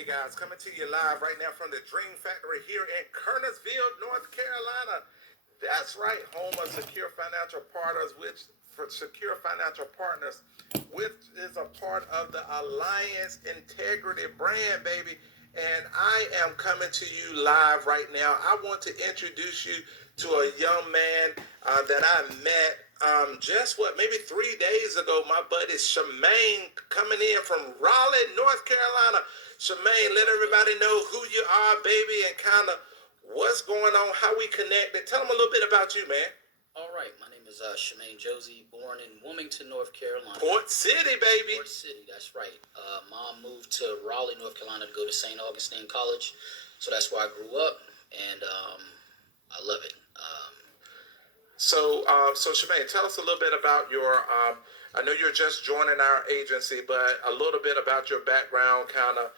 Hey guys, coming to you live right now from the Dream Factory here in Kernersville, North Carolina. That's right, home of Secure Financial Partners, which for Secure Financial Partners, which is a part of the Alliance Integrity brand, baby. And I am coming to you live right now. I want to introduce you to a young man that I met maybe 3 days ago. My buddy Shemaine coming in from Raleigh, North Carolina. Shemaine, let everybody know who you are, baby, and kind of what's going on, how we connected. Tell them a little bit about you, man. All right, my name is Shemaine Josie, born in Wilmington, North Carolina. Port City, baby. Port City, that's right. Mom moved to Raleigh, North Carolina to go to St. Augustine College, so that's where I grew up, and I love it. So Shemaine, tell us a little bit about your. I know you're just joining our agency, but a little bit about your background, kind of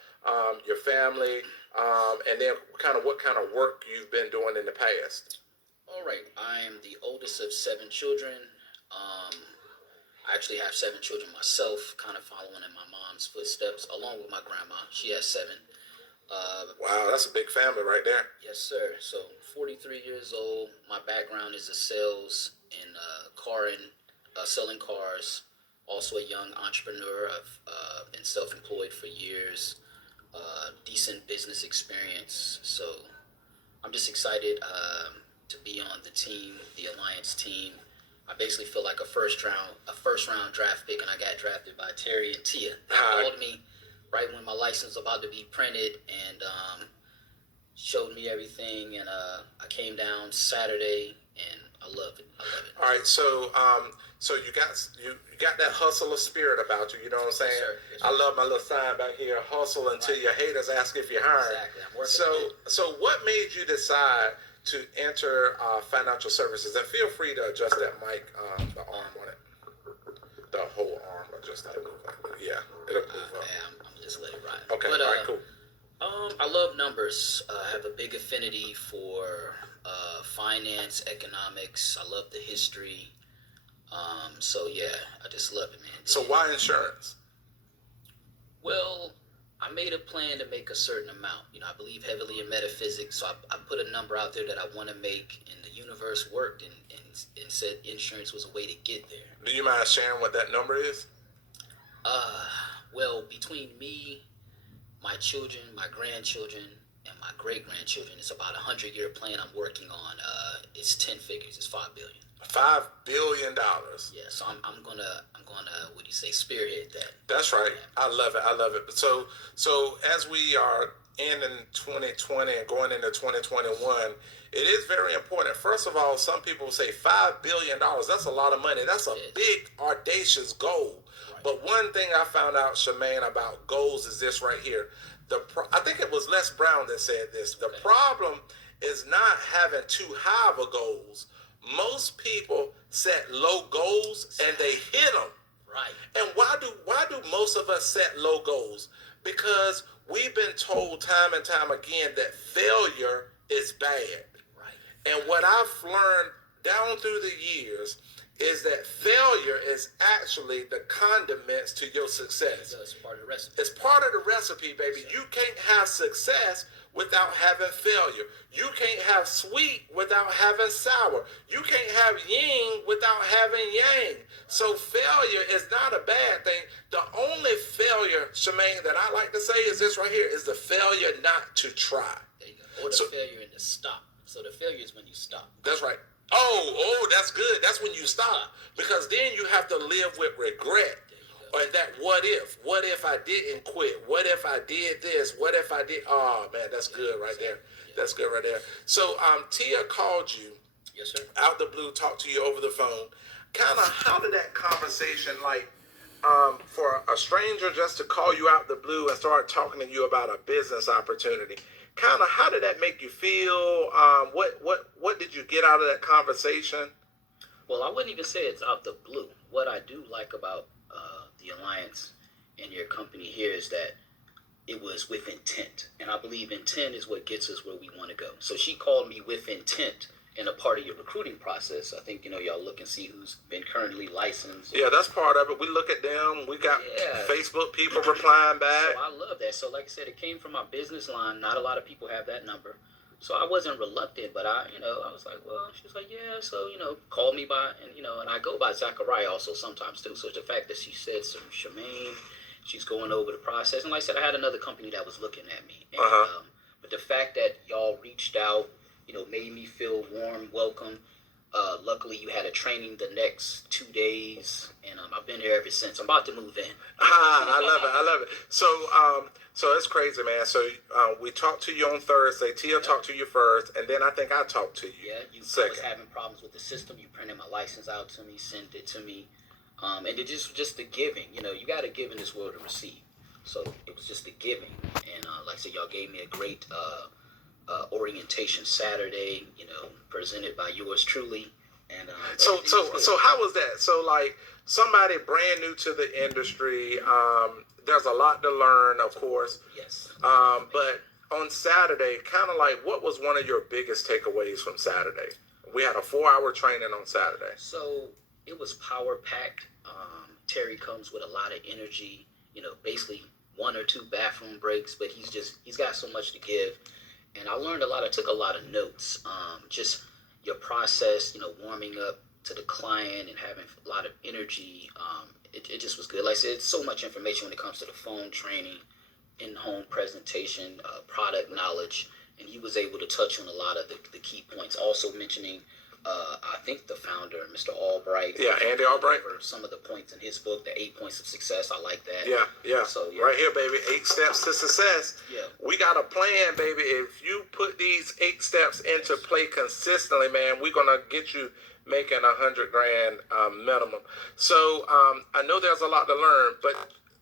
your family, and then kind of what kind of work you've been doing in the past. All right, I am the oldest of 7 children. I actually have 7 children myself, kind of following in my mom's footsteps, along with my grandma. She has 7. Wow, that's a big family right there. Yes, sir. So, 43 years old. My background is a sales in selling cars. Also a young entrepreneur. I've been self-employed for years. Decent business experience. So, I'm just excited to be on the team, the Alliance team. I basically feel like a first round draft pick, and I got drafted by Terry and Tia. They called me right when my license was about to be printed, and showed me everything, and I came down Saturday, and I love it. All right, so you got that hustler spirit about you. You know what I'm saying? Yes, sir. Yes, sir. I love my little sign back here: hustle until your haters ask if you're hiring. Exactly. I'm working on it. So what made you decide to enter financial services? And feel free to adjust that mic, the arm on it, the whole arm, adjust that. Yeah, it'll move up. I'm just let it ride. Okay, But, all right, cool. I love numbers. I have a big affinity for finance, economics. I love the history. So yeah, I just love it, man. So why insurance? Well, I made a plan to make a certain amount. You know, I believe heavily in metaphysics, so I put a number out there that I want to make, and the universe worked and said insurance was a way to get there. Do you mind sharing what that number is? Well, between me, my children, my grandchildren, and my great-grandchildren, it's about a 100-year plan I'm working on. It's 10 figures. It's $5 billion. $5 billion. Yeah, so I'm gonna what do you say, spearhead that. That's right. I love it. So as we are ending 2020 and going into 2021, it is very important. First of all, some people say $5 billion. That's a lot of money. That's a big, audacious goal. Right. But one thing I found out, Shemaine, about goals is this right here. I think it was Les Brown that said this. The problem is not having too high of a goals. Most people set low goals and they hit them. Right. And why do most of us set low goals? Because we've been told time and time again that failure is bad. Right. And what I've learned down through the years is that failure is actually the condiments to your success. It's part of the recipe. It's part of the recipe, baby. You can't have success without having failure. You can't have sweet without having sour. You can't have yin without having yang. So failure is not a bad thing. The only failure, Shemaine, that I like to say is this right here, is the failure not to try. There you go. Or the failure in the stop. So the failure is when you stop. That's right. Oh, that's good. That's when you stop. Because then you have to live with regret. Or that what if I didn't quit? What if I did this? What if I did? Oh man, that's good right there. That's good right there. So Tia called you. Yes, sir. Out the blue, talked to you over the phone. Kind of how did that conversation for a stranger just to call you out the blue and start talking to you about a business opportunity? Kind of how did that make you feel? What did you get out of that conversation? Well, I wouldn't even say it's out the blue. What I do like about the Alliance and your company here is that it was with intent. And I believe intent is what gets us where we want to go. So she called me with intent in a part of your recruiting process. I think, y'all look and see who's been currently licensed. Yeah, that's part of it. We look at them. We got Facebook people replying back. So I love that. So like I said, it came from my business line. Not a lot of people have that number. So I wasn't reluctant, but I was like, well, she was like, yeah. So, call me by, and I go by Zachariah also sometimes too. So the fact that she said some Shemaine, she's going over the process. And like I said, I had another company that was looking at me. And, but the fact that y'all reached out, made me feel warm, welcome. Luckily, you had a training the next 2 days, and I've been there ever since. I'm about to move in. I love it. So it's crazy, man. So we talked to you on Thursday. Tia talked to you first, and then I think I talked to you. Yeah, I was having problems with the system. You printed my license out to me, sent it to me, and it just the giving. You got to give in this world to receive. So it was just the giving, and like I said, y'all gave me a great orientation Saturday, presented by yours truly. And so how was that? So like somebody brand new to the industry, there's a lot to learn, of course. Yes. But on Saturday, kind of like, what was one of your biggest takeaways from Saturday? We had a 4-hour training on Saturday. So it was power packed. Terry comes with a lot of energy. Basically 1 or 2 bathroom breaks, but he's got so much to give. And I learned a lot. I took a lot of notes. Just your process, warming up to the client and having a lot of energy. It just was good. Like I said, it's so much information when it comes to the phone training, in-home presentation, product knowledge. And he was able to touch on a lot of the key points. Also mentioning, I think the founder, Mr. Albright. Yeah, Andy Albright. Some of the points in his book, the 8 points of success. I like that. Yeah. So right here, baby, 8 steps to success. Yeah. We got a plan, baby. If you put these 8 steps into play consistently, man, we're gonna get you making $100,000 minimum. So I know there's a lot to learn, but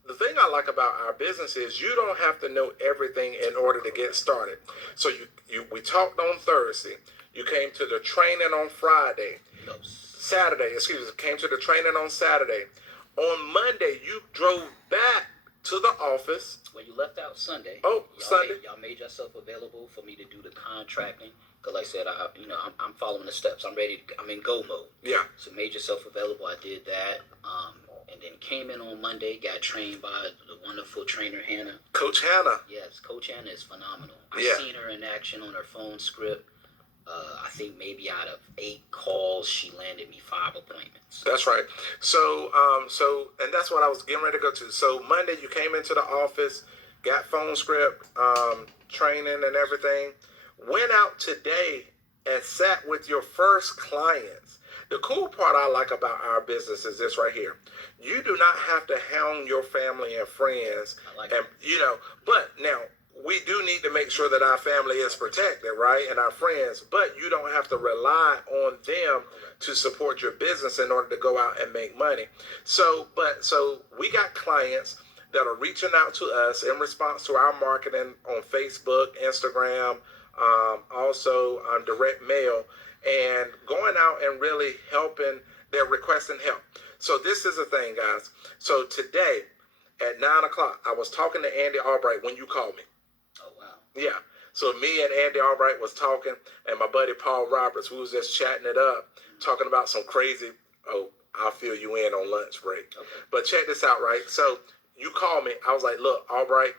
the thing I like about our business is you don't have to know everything in order to get started. So we talked on Thursday. You came to the training on Friday. No. Saturday, came to the training on Saturday. On Monday, you drove back to the office. Well, you left out Sunday. Oh, Sunday. Y'all made yourself available for me to do the contracting. Because like I said, I'm following the steps. I'm ready. I'm in go mode. Yeah. So made yourself available. I did that. And then came in on Monday, got trained by the wonderful trainer, Hannah. Coach Hannah. Yes, Coach Hannah is phenomenal. I've Yeah. seen her in action on her phone script. I think maybe out of 8 calls, she landed me 5 appointments. That's right. So, and that's what I was getting ready to go to. So Monday, you came into the office, got phone script, training and everything. Went out today and sat with your first clients. The cool part I like about our business is this right here. You do not have to hound your family and friends. I like and but now we do need to make sure that our family is protected, right? And our friends, but you don't have to rely on them to support your business in order to go out and make money. So we got clients that are reaching out to us in response to our marketing on Facebook, Instagram, also on direct mail, and going out and really helping. They're requesting help. So this is the thing, guys. So today at 9 o'clock, I was talking to Andy Albright when you called me. Oh, wow. Yeah. So me and Andy Albright was talking, and my buddy Paul Roberts, who was just chatting it up, talking about some crazy, I'll fill you in on lunch break. Okay. But check this out, right? So you called me. I was like, look, Albright,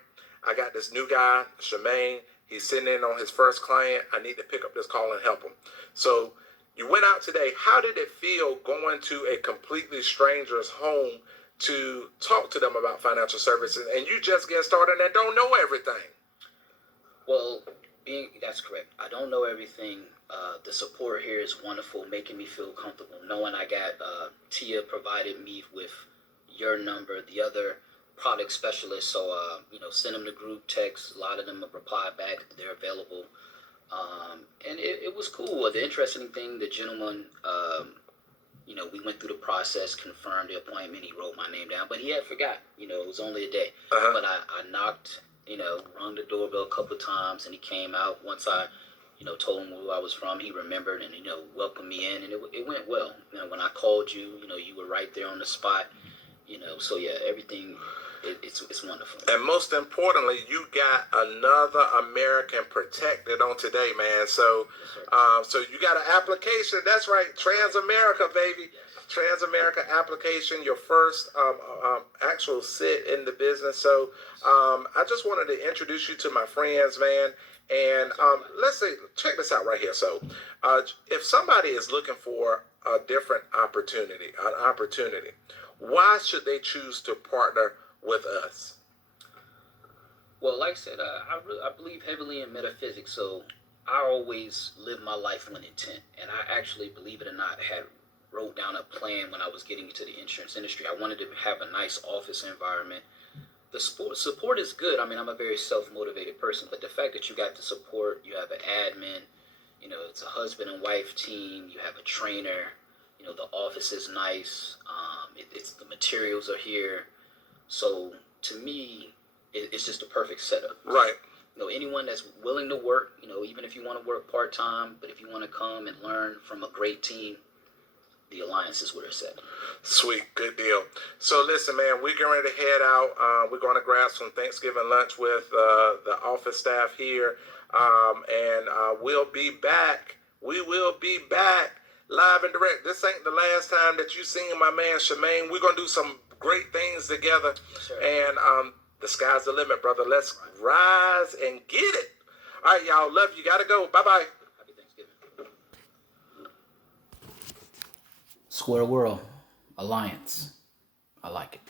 I got this new guy, Shemaine. He's sitting in on his first client. I need to pick up this call and help him. So you went out today. How did it feel going to a completely stranger's home to talk to them about financial services, and you just getting started and don't know everything? Well, that's correct. I don't know everything. The support here is wonderful, making me feel comfortable. Knowing I got Tia provided me with your number, the other product specialist. So, send them the group text. A lot of them have replied back. They're available. And it was cool. The interesting thing, the gentleman, we went through the process, confirmed the appointment. He wrote my name down, but he had forgot. It was only a day. Uh-huh. But I knocked, rung the doorbell a couple of times, and he came out. Once I, told him where I was from, he remembered and, welcomed me in, and it went well. When I called you, you were right there on the spot. So yeah, everything it's wonderful. And most importantly, you got another American protected on today, man. So, so you got an application. That's right, Transamerica, baby. Transamerica application, your first actual sit in the business. So, I just wanted to introduce you to my friends, man. And let's say, check this out right here. So, if somebody is looking for a different opportunity, why should they choose to partner with us? Well, like I said, I believe heavily in metaphysics, so I always live my life with intent. And I actually, believe it or not, had wrote down a plan when I was getting into the insurance industry. I wanted to have a nice office environment. The support is good. I mean, I'm a very self-motivated person, but the fact that you got the support, you have an admin, it's a husband and wife team, you have a trainer, the office is nice, it's the materials are here. So to me, it's just a perfect setup. Right. Anyone that's willing to work, even if you want to work part-time, but if you want to come and learn from a great team, the Alliance is where it's at. Sweet, good deal. So listen, man, we're getting ready to head out. We're going to grab some Thanksgiving lunch with the office staff here, and we'll be back. We will be back live and direct. This ain't the last time that you seen my man Shemaine. We're going to do some great things together, and the sky's the limit, brother. Let's rise and get it. All right, y'all. Love you. Gotta go. Bye-bye. Happy Thanksgiving. Square World Alliance. I like it.